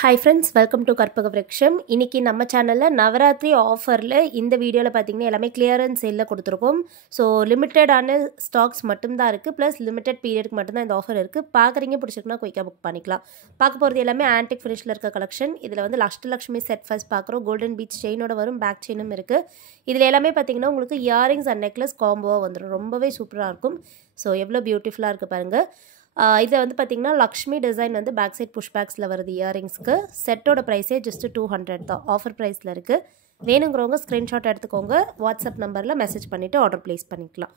Hi friends, welcome to Karpaga Vriksham. இன்னைக்கு நம்ம சேனல்ல நவராத்திரி ஆஃபர்ல இந்த வீடியோல பாத்தீங்கன்னா எல்லாமே கிளியரன்ஸ் சேல்ல கொடுத்திருக்கோம். சோ லிமிட்டடான ஸ்டாக்ஸ் மட்டும் தான் இருக்கு. பிளஸ் லிமிட்டட் பீரியட்க்கு மட்டும் தான் இந்த ஆஃபர் இருக்கு. பாக்குறீங்க பிடிச்சிருக்குனா குயிக்கா புக் பண்ணிக்கலாம். பார்க்க போறது எல்லாமே ஆன்டிக் ஃபினிஷ்ல இருக்க கலெக்ஷன். இதுல வந்து அஷ்டலக்ஷ்மி செட் ஃபர்ஸ்ட் பார்க்கறோம். கோல்டன் பீச் செயினோட வரும், பேக் செயினும் இருக்கு. இதுல எல்லாமே பாத்தீங்கன்னா உங்களுக்கு இயரிங்ஸ் அண்ட் நெக்லஸ் காம்போவா வந்துரும். ரொம்பவே சூப்பரா இருக்கும். சோ எவ்வளவு பியூட்டிஃபுல்லா இருக்கு பாருங்க. இதில் வந்து பார்த்தீங்கன்னா லக்ஷ்மி டிசைன் வந்து பேக் சைட் புஷ் பேக்ஸில் வருது. இயரிங்ஸ்க்கு செட்டோட ப்ரைஸே ஜஸ்ட் 200 தான். ஆஃபர் ப்ரைஸில் இருக்குது. வேணுங்கிறவங்க ஸ்க்ரீன்ஷாட் எடுத்துக்கோங்க. வாட்ஸ்அப் நம்பரில் மெசேஜ் பண்ணிவிட்டு ஆர்டர் ப்ளேஸ் பண்ணிக்கலாம்.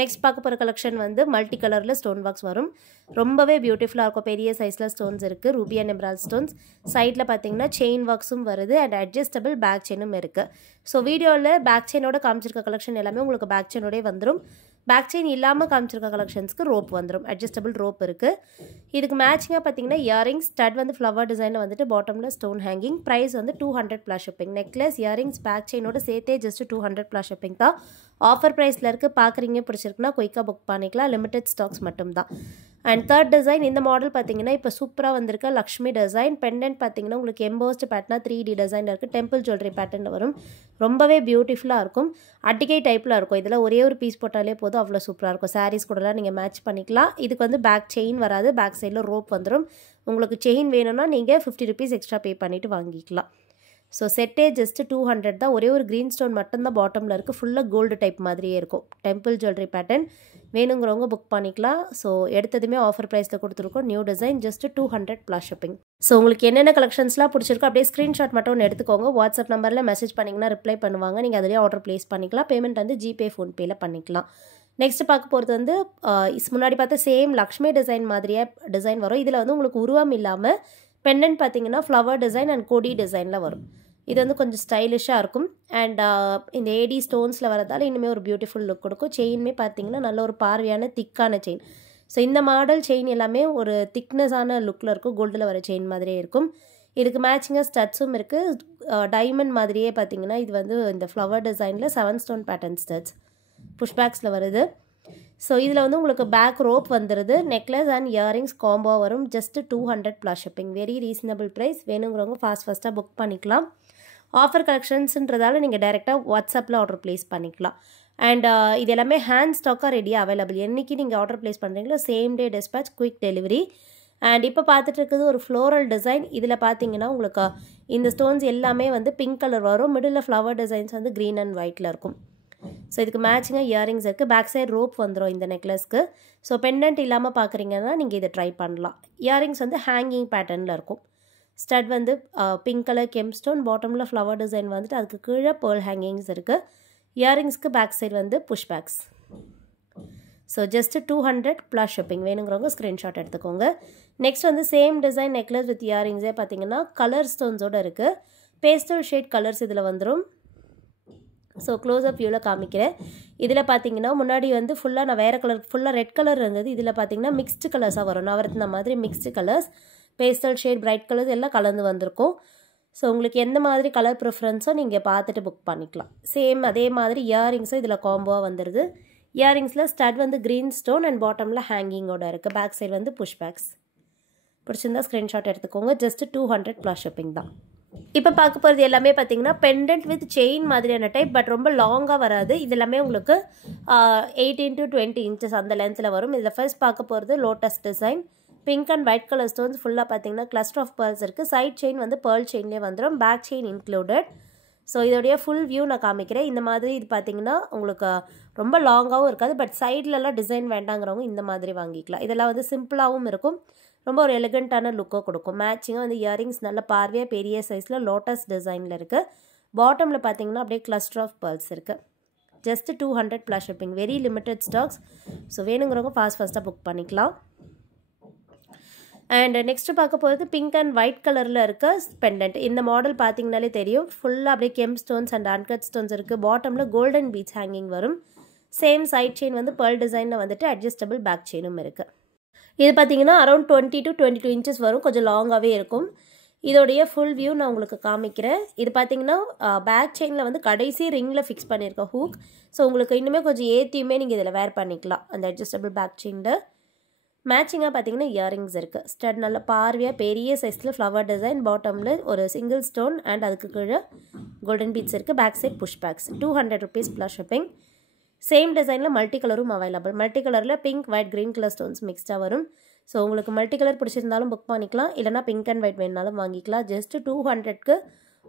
நெக்ஸ்ட் பார்க்க போகிற கலெக்ஷன் வந்து மல்டி கலரில் ஸ்டோன் பாக்ஸ் வரும். ரொம்பவே பியூட்டிஃபுல்லாக இருக்கும். பெரிய சைஸில் ஸ்டோன்ஸ் இருக்குது. Ruby and emerald stones. சைடில் பார்த்தீங்கன்னா செயின் ஒர்க்ஸும் வருது அண்ட் அட்ஜஸ்டபிள் பேக் செயினும் இருக்குது. ஸோ வீடியோவில் பேக் செயினோட காமிச்சிருக்க கலெக்ஷன் எல்லாமே உங்களுக்கு பேக் செயினோடய வந்துடும். பேக் செயின் இல்லாமல் காமிச்சிருக்க கலெக்ஷன்ஸ்க்கு ரோப் வந்துடும். அட்ஜஸ்டபிள் ரோப் இருக்குது. இதுக்கு மேட்சிங்காக பார்த்தீங்கன்னா இயரிங்ஸ் ஸ்டட் வந்து ஃப்ளவர் டிசைனில் வந்துட்டு பாட்டமில் ஸ்டோன் ஹேங்கிங். ப்ரைஸ் வந்து 200 plus shipping. Necklace earrings back செயினோட சேர்த்தே ஜஸ்ட் 200 ப்ளஸ் ஷிப்பிங் தான். ஆஃபர் ப்ரைஸில் இருக்குது. பார்க்குறீங்க பிடிச்சிருக்குன்னா குயிக்காக புக் பண்ணிக்கலாம். லிமிடெட் ஸ்டாக்ஸ் மட்டும் தான். அண்ட் தேர்ட் டிசைன் இந்த மாடல் பார்த்தீங்கன்னா இப்போ சூப்பராக வந்திருக்க லக்ஷ்மி டிசைன். பெண்டன்ட் பார்த்தீங்கன்னா உங்களுக்கு எம்போஸ்ட் பேட்டர்னா 3D டிசைனில் இருக்குது. டெம்பிள் ஜுவல்லரி பேட்டர்னில் வரும். ரொம்பவே பியூட்டிஃபுல்லாக இருக்கும். அட்டிகை டைப்பில் இருக்கும். இதில் ஒரே ஒரு பீஸ் போட்டாலே போதும், அவ்வளோ சூப்பராக இருக்கும். சாரீஸ் கூடலாம் நீங்கள் மேட்ச் பண்ணிக்கலாம். இதுக்கு வந்து பேக் செயின் வராது. பேக் சைடில் ரோப் வந்துடும். உங்களுக்கு செயின் வேணும்னா நீங்கள் 50 ருபீஸ் எக்ஸ்ட்ரா பே பண்ணிவிட்டு வாங்கிக்கலாம். ஸோ செட்டே ஜஸ்ட் 200 தான். ஒரே ஒரு க்ரீன் ஸ்டோன் மட்டும்தான் பாட்டமில் இருக்குது. ஃபுல்லாக கோல்டு டைப் மாதிரியே இருக்கும். Temple jewellery pattern. வேணுங்கிறவங்க புக் பண்ணிக்கலாம். ஸோ எடுத்ததுமே ஆஃபர் ப்ரைஸில் கொடுத்துருக்கோம். New design just 200 plus shipping. So உங்களுக்கு என்னென்ன கலெக்ஷன்ஸ்லாம் பிடிச்சிருக்கோ அப்படியே ஸ்க்ரீன்ஷாட் மட்டும் ஒன்று எடுத்துக்கோங்க. வாட்ஸ்அப் நம்பரில் மெசேஜ் பண்ணிங்கன்னா ரிப்ளை பண்ணுவாங்க. நீங்கள் அதிலே ஆர்டர் ப்ளேஸ் பண்ணிக்கலாம். பேமெண்ட் வந்து ஜிபே ஃபோன்பேயில் பண்ணிக்கலாம். நெக்ஸ்ட் பார்க்க போகிறது வந்து முன்னாடி பார்த்த சேம் லக்ஷ்மி டிசைன் மாதிரியே டிசைன் வரும். இதில் வந்து உங்களுக்கு உருவம் இல்லாமல் பெண்டன்ட் பார்த்தீங்கன்னா ஃப்ளவர் டிசைன் அண்ட் கொடி டிசைனில் வரும். இது வந்து கொஞ்சம் ஸ்டைலிஷாக இருக்கும். அண்ட் இந்த ஏடி ஸ்டோன்ஸில் வரதால் இன்னுமே ஒரு பியூட்டிஃபுல் லுக் கொடுக்கும். செயினுமே பார்த்தீங்கன்னா நல்ல ஒரு பார்வையான திக்கான செயின். ஸோ இந்த மாடல் செயின் எல்லாமே ஒரு திக்னஸான லுக்கில் இருக்கும். கோல்டில் வர செயின் மாதிரியே இருக்கும். இதுக்கு மேட்சிங்காக ஸ்டட்ஸும் இருக்குது. டைமண்ட் மாதிரியே பார்த்தீங்கன்னா இது வந்து இந்த ஃப்ளவர் டிசைனில் 7 ஸ்டோன் பேட்டர்ன் ஸ்டட்ஸ் புஷ் பேக்ஸில் வருது. ஸோ இதில் வந்து உங்களுக்கு பேக் ரோப் வந்துடுது. நெக்லஸ் அண்ட் இயரிங்ஸ் காம்போ வரும். Just 200 plus shipping. Very reasonable price. வேணுங்கிறவங்க ஃபாஸ்ட்டாக புக் பண்ணிக்கலாம். ஆஃபர் கலெக்ஷன்ஸ்ன்றதால நீங்கள் டைரெக்டாக வாட்ஸ்அப்பில் ஆர்டர் ப்ளேஸ் பண்ணிக்கலாம். அண்ட் இது எல்லாமே ஹேண்ட் ஸ்டாக்காக ரெடியாக அவைலபிள். என்றைக்கு நீங்கள் ஆர்டர் ப்ளேஸ் பண்ணுறீங்களோ same day dispatch, quick delivery. And இப்போ பார்த்துட்டு இருக்குது ஒரு ஃப்ளோரல் டிசைன். இதில் பார்த்தீங்கன்னா உங்களுக்கு இந்த ஸ்டோன்ஸ் எல்லாமே வந்து பிங்க் கலர் வரும். மிடில் ஃப்ளவர் டிசைன்ஸ் வந்து க்ரீன் அண்ட் ஒயிட்டில் இருக்கும். ஸோ இதுக்கு மேட்சிங்காக இயரிங்ஸ் இருக்குது. பேக் சைட் ரோப் வந்துடும் இந்த நெக்லஸ்க்கு. ஸோ பெண்டன்ட் இல்லாமல் பார்க்குறீங்கன்னா நீங்கள் இதை ட்ரை பண்ணலாம். இயரிங்ஸ் வந்து ஹேங்கிங் பேட்டர்னில் இருக்கும். ஸ்டட் வந்து பிங்க் கலர் கெம் ஸ்டோன், பாட்டமில் ஃப்ளவர் டிசைன் வந்துட்டு அதுக்கு கீழே பேர்ல் ஹேங்கிங்ஸ் இருக்குது. இயரிங்ஸ்க்கு பேக் சைடு வந்து push backs. So just 200 plus shipping. வேணுங்கிறவங்க ஸ்க்ரீன்ஷாட் எடுத்துக்கோங்க. நெக்ஸ்ட் வந்து சேம் டிசைன் நெக்லஸ் வித் இயரிங்ஸே பார்த்தீங்கன்னா கலர் ஸ்டோன்ஸோடு இருக்குது. பேஸ்டல் ஷேட் கலர்ஸ் இதில் வந்துடும். ஸோ க்ளோஸ்அப் வியூவில் காமிக்கிறேன். இதில் பார்த்தீங்கன்னா முன்னாடி வந்து ஃபுல்லாக நான் வேறு கலர் ஃபுல்லாக ரெட் கலர் இருந்தது. இதில் பார்த்தீங்கன்னா மிக்ஸ்டு கலர்ஸாக வரும். நவரத்னா மாதிரி mixed colours, pastel shade, bright colours எல்லாம் கலந்து வந்திருக்கும். ஸோ உங்களுக்கு எந்த மாதிரி கலர் ப்ரிஃபரன்ஸோ நீங்கள் பார்த்துட்டு புக் பண்ணிக்கலாம். சேம் அதே மாதிரி இயரிங்ஸும் இதில் காம்போவாக வந்துடுது. இயரிங்ஸில் ஸ்டட் வந்து க்ரீன் ஸ்டோன் அண்ட் பாட்டமில் ஹேங்கிங்கோட இருக்குது. பேக் சைடு வந்து புஷ் பேக்ஸ். பிடிச்சிருந்தா ஸ்க்ரீன்ஷாட் எடுத்துக்கோங்க. ஜஸ்ட் 200 ப்ளஸ் ஷிப்பிங் தான். இப்போ பார்க்க போகிறது எல்லாமே பார்த்தீங்கன்னா பெண்டன்ட் வித் செயின் மாதிரியான டைப். பட் ரொம்ப லாங்காக வராது. இது எல்லாமே உங்களுக்கு 18 to 20 இன்ச்சஸ் அந்த லென்த்தில் வரும். இதில் ஃபர்ஸ்ட் பார்க்க போகிறது lotus design. Pink and white colour stones ஃபுல்லாக பார்த்தீங்கன்னா கிளஸ்டர் ஆஃப் பேர்ல்ஸ் இருக்குது. சைட் செயின் வந்து பேர்ல் செயின்லேயே வந்துடும். Back chain included. ஸோ இதோடைய ஃபுல் வியூ நான் காமிக்கிறேன். இந்த மாதிரி இது பார்த்தீங்கன்னா உங்களுக்கு ரொம்ப லாங்காகவும் இருக்காது. பட் சைட்லலாம் டிசைன் வேண்டாங்கிறவங்க இந்த மாதிரி வாங்கிக்கலாம். இதெல்லாம் வந்து சிம்பிளாகவும் இருக்கும். ரொம்ப ஒரு எலிகண்ட்டான லுக்கோ கொடுக்கும். மேட்சிங்காக வந்து இயரிங்ஸ் நல்ல பார்வையாக பெரிய சைஸில் லோட்டஸ் டிசைனில் இருக்குது. பாட்டமில் பார்த்தீங்கன்னா அப்படியே கிளஸ்டர் ஆஃப் பேர்ல்ஸ் இருக்குது. Just 200 plus shipping. Very limited stocks. So வேணுங்கிறவங்க ஃபாஸ்ட்டாக புக் பண்ணிக்கலாம். அண்ட் நெக்ஸ்ட்டு பார்க்க போகிறது பிங்க் அண்ட் ஒயிட் கலரில் இருக்க பெண்டன்ட். இந்த மாடல் பார்த்தீங்கனாலே தெரியும். ஃபுல்லாக அப்படியே gem stones and uncut stones இருக்குது. பாட்டமில் கோல்டன் பீச் ஹேங்கிங் வரும். சேம் சைட் செயின் வந்து பேர்ல் டிசைனில் வந்துட்டு அட்ஜஸ்டபிள் பேக் செயினும் இருக்குது. இது பார்த்தீங்கன்னா அரௌண்ட் 20 to 22 இன்ச்சஸ் வரும். கொஞ்சம் லாங்காகவே இருக்கும். இதோடைய ஃபுல் வியூ நான் உங்களுக்கு காமிக்கிறேன். இது பார்த்தீங்கன்னா பேக் செயினில் வந்து கடைசி ரிங்கில் ஃபிக்ஸ் பண்ணியிருக்க ஹூக். ஸோ உங்களுக்கு இன்னுமே கொஞ்சம் ஏற்றியுமே நீங்கள் இதில் வேர் பண்ணிக்கலாம் அந்த அட்ஜஸ்டபிள் பேக் செயினில். மேட்சிங்காக பார்த்தீங்கன்னா இயரிங்ஸ் இருக்குது. ஸ்டட் நல்ல பார்வையாக பெரிய சைஸில் ஃப்ளவர் டிசைன், பாட்டமில் ஒரு சிங்கிள் ஸ்டோன் அண்ட் அதுக்கு கீழே கோல்டன் பீட்ஸ் இருக்குது. Back side push backs. 200 rupees plus shipping. Same டிசைனில் மல்டி கலரும் அவைலபிள். மல்டி கலரில் pink, white, green colour stones மிக்ஸ்டாக வரும். ஸோ உங்களுக்கு மல்டி கலர் பிடிச்சிருந்தாலும் புக் பண்ணிக்கலாம், இல்லைனா பிங்க் அண்ட் ஒயிட் வேணுனாலும் வாங்கிக்கலாம். ஜஸ்ட் 200க்கு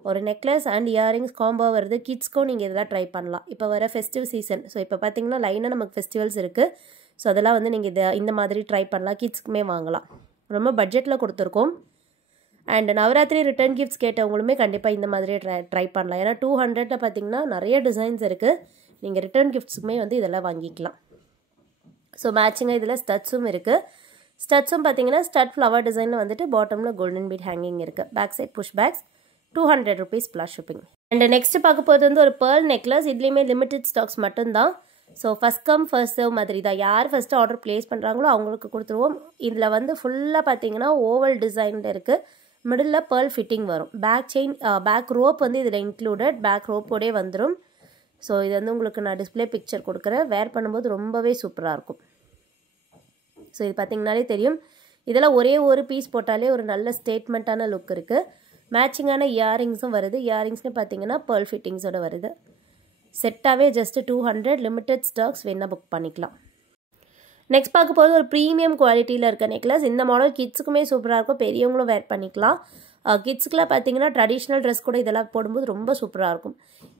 ஒரு நெக்லஸ் அண்ட் இயரிங்ஸ் காம்போ வருது. கிட்ஸ்க்கும் நீங்கள் இதெல்லாம் ட்ரை பண்ணலாம். இப்போ வர ஃபெஸ்டிவ் சீசன். ஸோ இப்போ பார்த்தீங்கன்னா லைனாக நமக்கு ஃபெஸ்டிவல்ஸ் இருக்குது. ஸோ அதெல்லாம் வந்து நீங்கள் இந்த மாதிரி ட்ரை பண்ணலாம். கிட்ஸ்க்குமே வாங்கலாம். ரொம்ப பட்ஜெட்டில் கொடுத்துருக்கோம். அண்ட் நவராத்திரி ரிட்டர்ன் கிஃப்ட்ஸ் கேட்டவங்களுமே கண்டிப்பாக இந்த மாதிரி ட்ரை பண்ணலாம். ஏன்னா 200 பார்த்தீங்கன்னா நிறைய டிசைன்ஸ் இருக்குது. நீங்கள் ரிட்டர்ன் கிஃப்ட்ஸுக்குமே வந்து இதெல்லாம் வாங்கிக்கலாம். ஸோ மேட்சிங்காக இதில் ஸ்டட்ஸும் இருக்குது. ஸ்டட்ஸும் பார்த்தீங்கன்னா ஸ்டட் ஃப்ளவர் டிசைனில் வந்துட்டு பாட்டமில் கோல்டன் பீட் ஹேங்கிங் இருக்குது. Back side push backs. 200 rupees plus shipping. And next பார்க்க போகிறது வந்து ஒரு பேர்ல் நெக்லஸ். இதுலேயுமே லிமிடெட் ஸ்டாக்ஸ் மட்டும்தான். So first come first serve மாதிரி தான். யார் ஃபஸ்ட்டு ஆர்டர் ப்ளேஸ் பண்ணுறாங்களோ அவங்களுக்கு கொடுத்துருவோம். இதில் வந்து ஃபுல்லாக பார்த்தீங்கன்னா ஓவல் டிசைனில் இருக்குது. மிடில் பேர்ல் ஃபிட்டிங் வரும். பேக் செயின், பேக் ரோப் வந்து இதில் இன்க்ளூடட். பேக் ரோப்போடே வந்துடும். ஸோ இது வந்து உங்களுக்கு நான் டிஸ்பிளே பிக்சர் கொடுக்குறேன். வேர் பண்ணும்போது ரொம்பவே சூப்பராக இருக்கும். ஸோ இது பார்த்தீங்கன்னாலே தெரியும். இதெல்லாம் ஒரே ஒரு பீஸ் போட்டாலே ஒரு நல்ல ஸ்டேட்மெண்ட்டான லுக் இருக்குது. மேட்சிங்கான இயரிங்ஸும் வருது. இயரிங்ஸ்னு பார்த்தீங்கன்னா பேர்ல் ஃபிட்டிங்ஸோட வருது. செட்டாகவே ஜஸ்ட் 200. லிமிடெட் ஸ்டாக்ஸ் வேணால் புக் பண்ணிக்கலாம். நெக்ஸ்ட் பார்க்க போகிறது ஒரு ப்ரீமியம் குவாலிட்டியில் இருக்க நெக்லஸ். இந்த மாடல் கிட்ஸுக்குமே சூப்பராக இருக்கும், பெரியவங்களும் வேர் பண்ணிக்கலாம். கிட்ஸுக்குலாம் பார்த்தீங்கன்னா ட்ரெடிஷ்னல் ட்ரெஸ் கூட இதெல்லாம் போடும்போது ரொம்ப சூப்பராக இருக்கும்.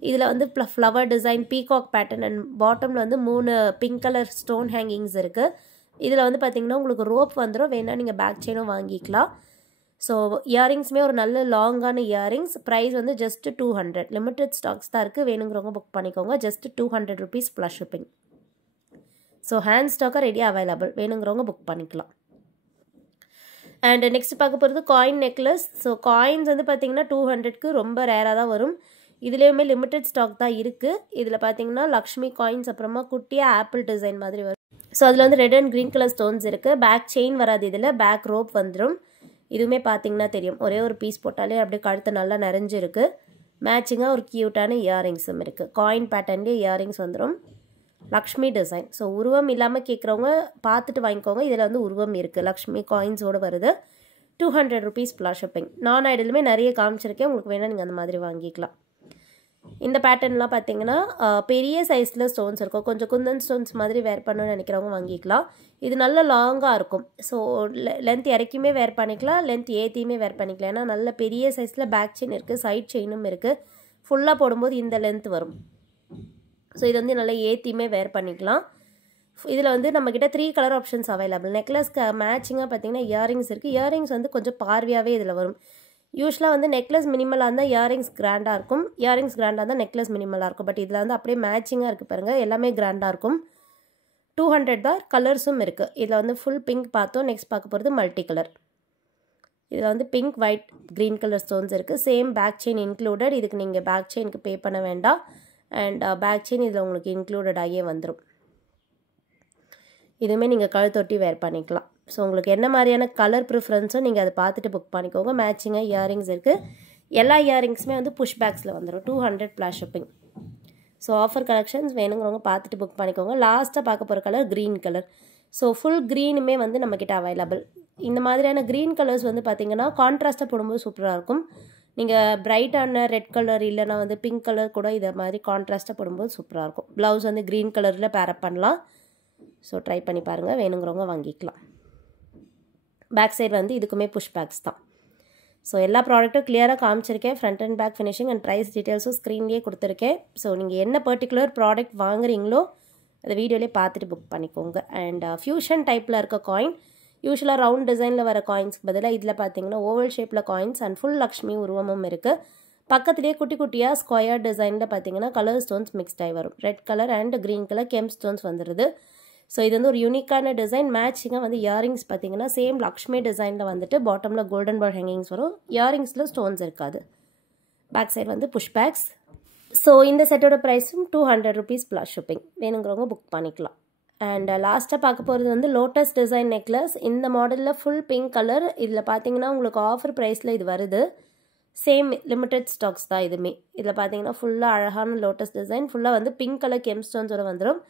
இதில் வந்து flower design, peacock pattern and பாட்டமில் வந்து 3 பிங்க் கலர் ஸ்டோன் ஹேங்கிங்ஸ் இருக்குது. இதில் வந்து பார்த்தீங்கன்னா உங்களுக்கு ரோப் வந்துடும். வேணால் நீங்கள் பேக் செயினும் வாங்கிக்கலாம். ஸோ இயரிங்ஸுமே ஒரு நல்ல லாங்கான இயரிங்ஸ். ப்ரைஸ் வந்து ஜஸ்ட் 200. லிமிடெட் ஸ்டாக்ஸ் தான் இருக்குது. வேணுங்கிறவங்க புக் பண்ணிக்கோங்க. Just 200 rupees plus shipping. So hand ஸ்டாக்காக ரெடியாக அவைலபிள். வேணுங்கிறவங்க புக் பண்ணிக்கலாம். அண்ட் நெக்ஸ்ட் பார்க்க போகிறது காயின் நெக்லஸ். ஸோ காயின்ஸ் வந்து பார்த்தீங்கன்னா 200க்கு ரொம்ப ரேராக தான் வரும். இதுலேயுமே லிமிடெட் ஸ்டாக் தான் இருக்குது. இதில் பார்த்தீங்கன்னா லக்ஷ்மி காயின்ஸ், அப்புறமா குட்டியாக ஆப்பிள் டிசைன் மாதிரி வரும். ஸோ அதில் வந்து red and green colour stones இருக்குது. பேக் செயின் வராது, இதில் பேக் ரோப் வந்துடும். இதுவுமே பார்த்தீங்கன்னா தெரியும். ஒரே ஒரு பீஸ் போட்டாலே அப்படியே கழுத்து நல்லா நிறைஞ்சிருக்கு. மேட்சிங்காக ஒரு க்யூட்டான இயரிங்ஸும் இருக்குது. காயின் பேட்டர்ன்லேயே இயரிங்ஸ் வந்துடும். லக்ஷ்மி டிசைன். ஸோ உருவம் இல்லாமல் கேட்குறவங்க பார்த்துட்டு வாங்கிக்கோங்க. இதில் வந்து உருவம் இருக்குது. லக்ஷ்மி காயின்ஸோடு வருது. 200 rupees ப்ளஸ் ஷிப்பிங். நான் ஐடலுமே நிறைய காமிச்சிருக்கேன். உங்களுக்கு வேணால் நீங்கள் அந்த மாதிரி வாங்கிக்கலாம். இந்த பேட்டர்ன்லாம் பார்த்தீங்கன்னா பெரிய சைஸில் ஸ்டோன்ஸ் இருக்கும். கொஞ்சம் குந்தன் ஸ்டோன்ஸ் மாதிரி வேர் பண்ணணும்னு நினைக்கிறவங்க வாங்கிக்கலாம். இது நல்ல லாங்காக இருக்கும். ஸோ லென்த் இறக்கியுமே வேர் பண்ணிக்கலாம், லென்த் ஏற்றியுமே வேர் பண்ணிக்கலாம். ஏன்னா நல்ல பெரிய சைஸில் பேக் செயின் இருக்குது, சைட் செயினும் இருக்குது. ஃபுல்லாக போடும்போது இந்த லென்த் வரும். ஸோ இது வந்து நல்லா ஏற்றியுமே வேர் பண்ணிக்கலாம். இதில் வந்து நம்மக்கிட்ட 3 கலர் ஆப்ஷன்ஸ் அவைலபிள். நெக்லஸ்க்கு மேட்சிங்காக பார்த்தீங்கன்னா இயரிங்ஸ் இருக்குது. இயரிங்ஸ் வந்து கொஞ்சம் பார்வையாகவே இதில் வரும். யூஸ்வலாக வந்து நெக்லஸ் மினிமலாக இருந்தால் இயரிங்ஸ் கிராண்டாக இருக்கும், இயரிங்ஸ் கிராண்டாக இருந்தால் நெக்லஸ் மினிமலாக இருக்கும். பட் இதில் வந்து அப்படியே மேட்சிங்காக இருக்குது பாருங்கள். எல்லாமே கிராண்டாக இருக்கும். 200 தான். கலர்ஸும் இருக்குது. இதில் வந்து ஃபுல் பிங்க் பார்த்தோம். நெக்ஸ்ட் பார்க்க போகிறது மல்டி கலர். இதில் வந்து pink, white, green colour stones இருக்குது. Same back chain included. இதுக்கு நீங்கள் பேக் செயினுக்கு பே பண்ண வேண்டாம். அண்ட் பேக் செயின் இதில் உங்களுக்கு இன்க்ளூடட் ஆகியே வந்துடும். இதுவுமே நீங்கள் கழுத்தொட்டி வேர் பண்ணிக்கலாம். ஸோ உங்களுக்கு என்ன மாதிரியான கலர் ப்ரிஃபரன்ஸோ நீங்கள் அதை பார்த்துட்டு புக் பண்ணிக்கோங்க. மேட்சிங்காக இயரிங்ஸ் இருக்குது. எல்லா இயரிங்ஸுமே வந்து புஷ் பேக்ஸில் வந்துடும். 200 plus shipping. So offer collections வேணுங்கிறவங்க பார்த்துட்டு புக் பண்ணிக்கோங்க. லாஸ்ட்டாக பார்க்க போகிற colour green colour. So full க்ரீனுமே வந்து நம்மக்கிட்ட அவைலபிள். இந்த மாதிரியான க்ரீன் கலர்ஸ் வந்து பார்த்திங்கன்னா கான்ட்ராஸ்ட்டாக போடும்போது சூப்பராக இருக்கும். நீங்கள் பிரைட்டான ரெட் கலர் இல்லைனா வந்து பிங்க் கலர் கூட இதை மாதிரி கான்ட்ராஸ்ட்டாக போடும்போது சூப்பராக இருக்கும். ப்ளவுஸ் வந்து க்ரீன் கலரில் பேரப் பண்ணலாம். ஸோ ட்ரை பண்ணி பாருங்கள். வேணுங்கிறவங்க வாங்கிக்கலாம். பேக் சைடு வந்து இதுக்குமே புஷ் பேக்ஸ் தான். ஸோ எல்லா ப்ராடக்ட்டும் கிளியராக காமிச்சிருக்கேன். Front and back finishing and price டீட்டெயில்ஸும் ஸ்க்ரீன்லேயே கொடுத்துருக்கேன். ஸோ நீங்கள் என்ன பர்டிகுலர் ப்ராடக்ட் வாங்குறீங்களோ அதை வீடியோலேயே பார்த்துட்டு புக் பண்ணிக்கோங்க. அண்ட் ஃபியூஷன் டைப்பில் இருக்க காயின், யூஸ்வலாக ரவுண்ட் டிசைனில் வர காயின்ஸ்க்கு பதிலாக இதில் பார்த்தீங்கன்னா ஓவல் ஷேப்பில் காயின்ஸ் அண்ட் ஃபுல் லக்ஷ்மி உருவமும் இருக்குது. பக்கத்துலேயே குட்டி குட்டியாக ஸ்கொயர் டிசைனில் பார்த்தீங்கன்னா கலர் ஸ்டோன்ஸ் மிக்ஸ்ட் ஆகி வரும். Red colour and green colour gem stones வந்துடுது. ஸோ இது வந்து ஒரு யூனிக்கான டிசைன். மேட்சிங்காக வந்து இயரிங்ஸ் பார்த்தீங்கன்னா சேம் லக்ஷ்மி டிசைனில் வந்துட்டு பாட்டமில் கோல்டன் பால் ஹேங்கிங்ஸ் வரும். இயரிங்ஸில் ஸ்டோன்ஸ் இருக்காது. பேக் சைடு வந்து புஷ் பேக்ஸ். ஸோ இந்த செட்டோட ப்ரைஸும் 200 rupees ப்ளஸ் ஷிப்பிங். வேணுங்கிறவங்க புக் பண்ணிக்கலாம். அண்ட் லாஸ்ட்டாக பார்க்க போகிறது வந்து லோட்டஸ் டிசைன் நெக்லஸ். இந்த மாடலில் ஃபுல் பிங்க் கலர். இதில் பார்த்தீங்கன்னா உங்களுக்கு ஆஃபர் ப்ரைஸில் இது வருது. சேம் லிமிடெட் ஸ்டாக்ஸ் தான் இதுவுமே. இதில் பார்த்தீங்கன்னா ஃபுல்லாக அழகான லோட்டஸ் டிசைன். ஃபுல்லாக வந்து பிங்க் கலர் கெம் ஸ்டோன்ஸோட வந்துடும்.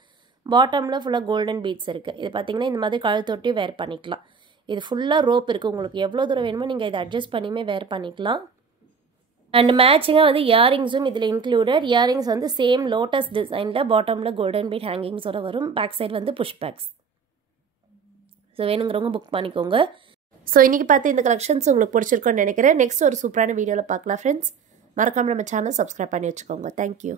பாட்டமில் ஃபுல்லாக கோல்டன் பீட்ஸ் இருக்குது. இது பார்த்திங்கன்னா இந்த மாதிரி கழுத்தொட்டி வேர் பண்ணிக்கலாம். இது ஃபுல்லாக ரோப் இருக்குது. உங்களுக்கு எவ்வளோ தூரம் வேணுமோ நீங்கள் இதை அட்ஜஸ்ட் பண்ணியுமே வேர் பண்ணிக்கலாம். அண்ட் மேட்சிங்காக வந்து இயரிங்ஸும் இதில் இன்க்ளூடட். இயரிங்ஸ் வந்து சேம் லோட்டஸ் டிசைனில் பாட்டமில் கோல்டன் பீட் ஹேங்கிங்ஸோட வரும். பேக் சைடு வந்து புஷ் பேக்ஸ். ஸோ வேணுங்கிறவங்க புக் பண்ணிக்கோங்க. ஸோ இன்றைக்கி பார்த்து இந்த கலெக்ஷன்ஸ் உங்களுக்கு பிடிச்சிருக்கோன்னு நினைக்கிறேன். நெக்ஸ்ட் ஒரு சூப்பரான வீடியோவில் பார்க்கலாம் ஃப்ரெண்ட்ஸ். மறக்காமல் நம்ம சேனல் சப்ஸ்கிரைப் பண்ணி வச்சுக்கோங்க. தேங்க்யூ.